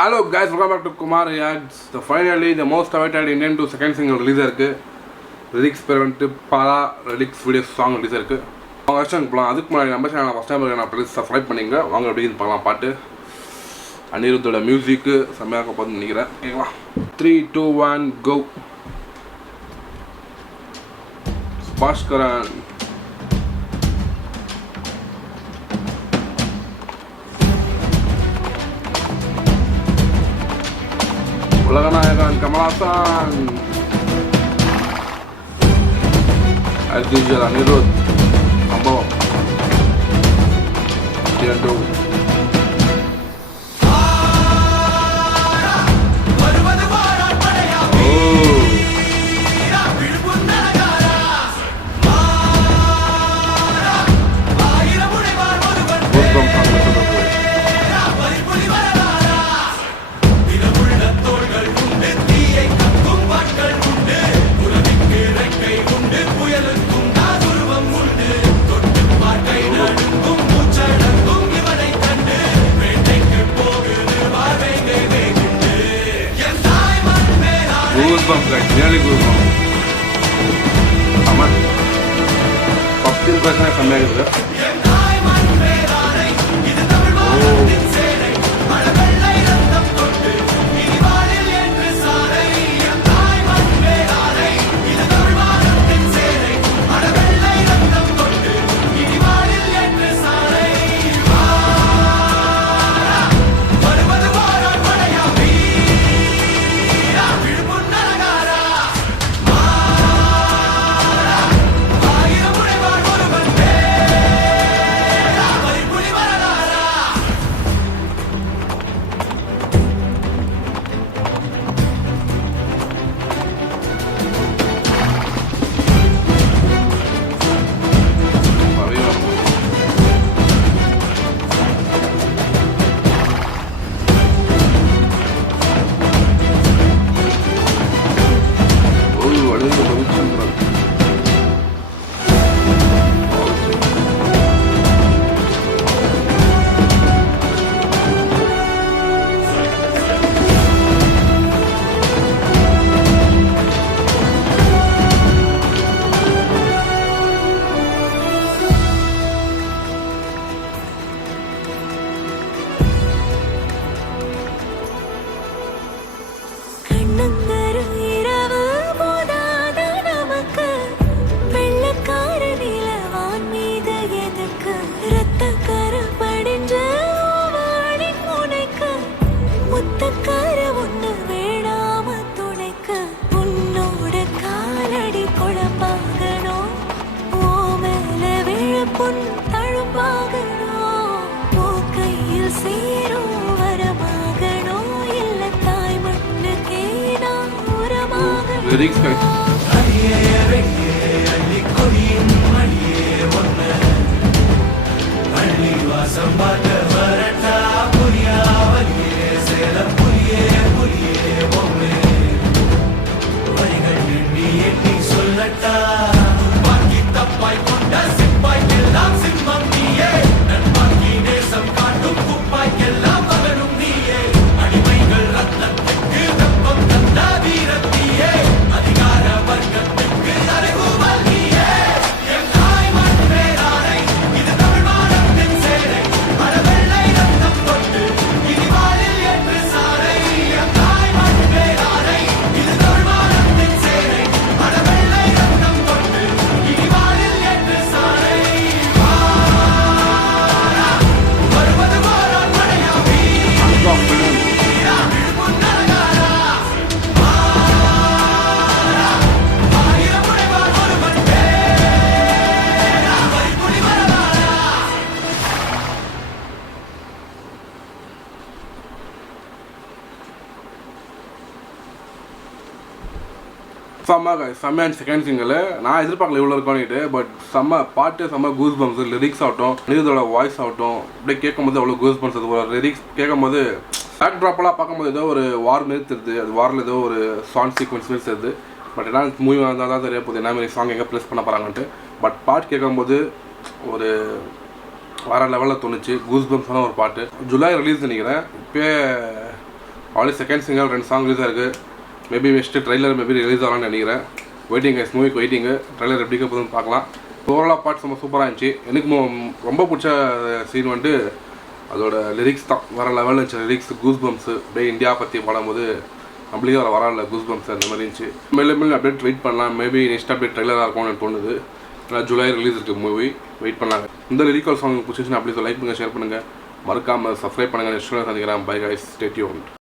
Hello guys, welcome back to Kumar Reacts. So finally, the most awaited Indian 2 second single release இருக்கு. Lyrics பேர் வந்துட்டு Bala lyrics video song release இருக்கு. அவங்க வருஷனுக்கு போகலாம். அதுக்கு முன்னாடி நம்ம சேனல் ஃபஸ்ட் டைம் நான் ப்ளீஸ் சப்ஸ்கிரைப் பண்ணிங்க. வாங்க அப்படின்னு பார்க்கலாம் பாட்டு. அனிருத்தோட மியூசிக்கு செம்மையாக பார்த்து நினைக்கிறேன். ஓகேங்களா? 3, 2, 1 go. பாஸ்கரன் உலகநாயகன் கமலாசன் as usual அனிருத் சம்பவம் இரண்டு goosebumps guys, really goosebumps. Amma 15% செம்மையாகுது. Lyrics guys. செம்ம guys, செம்மையான செகண்ட் சிங்கிள். நான் எதிர்பார்க்கல இவ்வளோ இருக்கோன்னுட்டு. பட் செம்ம பாட்டு, செம்ம கூஸ் பம்ப்ஸ். லிரிக்ஸ் ஆகட்டும், அனிருத்தோட வாய்ஸ் ஆகட்டும், அப்படியே கேட்கும்போது அவ்வளோ கூஸ் பம்ப்ஸ். அது ஒரு லிரிக்ஸ் கேட்கும்போது பேக் ட்ராப்பெல்லாம் பார்க்கும்போது ஏதோ ஒரு வார் மாரி தெரியுது. அது வாரில் ஏதோ ஒரு சாங் சீக்வன்ஸ் மாரி தெரியுது. பட் என்ன மூவி வந்தால் தான் தெரிய போகுது என்ன மாதிரி சாங் எங்கே ப்ளேஸ் பண்ண போகிறாங்கன்ட்டு. பட் பாட்டு கேட்கும்போது ஒரு வேறு லெவலில் தோணுச்சு. கூஸ் பம்ப்ஸான ஒரு பாட்டு. ஜூலை ரிலீஸ் நினைக்கிறேன். இப்போயே already second single 2 song release ஆயிருக்கு. Maybe next trailer maybe release ஆகலாம்னு நினைக்கிறேன். வெயிட்டிங் கைஸ், மூவிக்கு வெயிட்டிங்கு. ட்ரைலர் எப்படி போதுன்னு பார்க்கலாம். ஓவராலாக பார்ட்ஸ் ரொம்ப சூப்பராக இருந்துச்சு. எனக்கு ரொம்ப பிடிச்ச சீன் வந்துட்டு அதோட லிரிக்ஸ் தான். வேறு லெவலில் இருந்துச்சு லிரிக்ஸ். கூஸ் பம்ப்ஸு அப்படியே இந்தியா பற்றி பாடும்போது நம்மளுக்கே வரல கூஸ் பம்ப்ஸ் அந்த மாதிரி இருந்துச்சு. மேலும் அப்டேட் வெயிட் பண்ணலாம். மேபி நெக்ஸ்ட் அப்டேட் ட்ரைலராக இருக்கும்னு தோணுது. ஜூலை ரிலீஸ் இருக்குது மூவி, வெயிட் பண்ணாங்க. இந்த லிரிக்கல் சாங் பிடிச்சிச்சுன்னா அப்படி லைக் பண்ணுங்கள், ஷேர் பண்ணுங்கள், மறக்காமல் சப்ஸ்கிரைப் பண்ணுங்கள். நெக்ஸ்ட் சந்திக்கிறேன். Bye guys, stay tuned.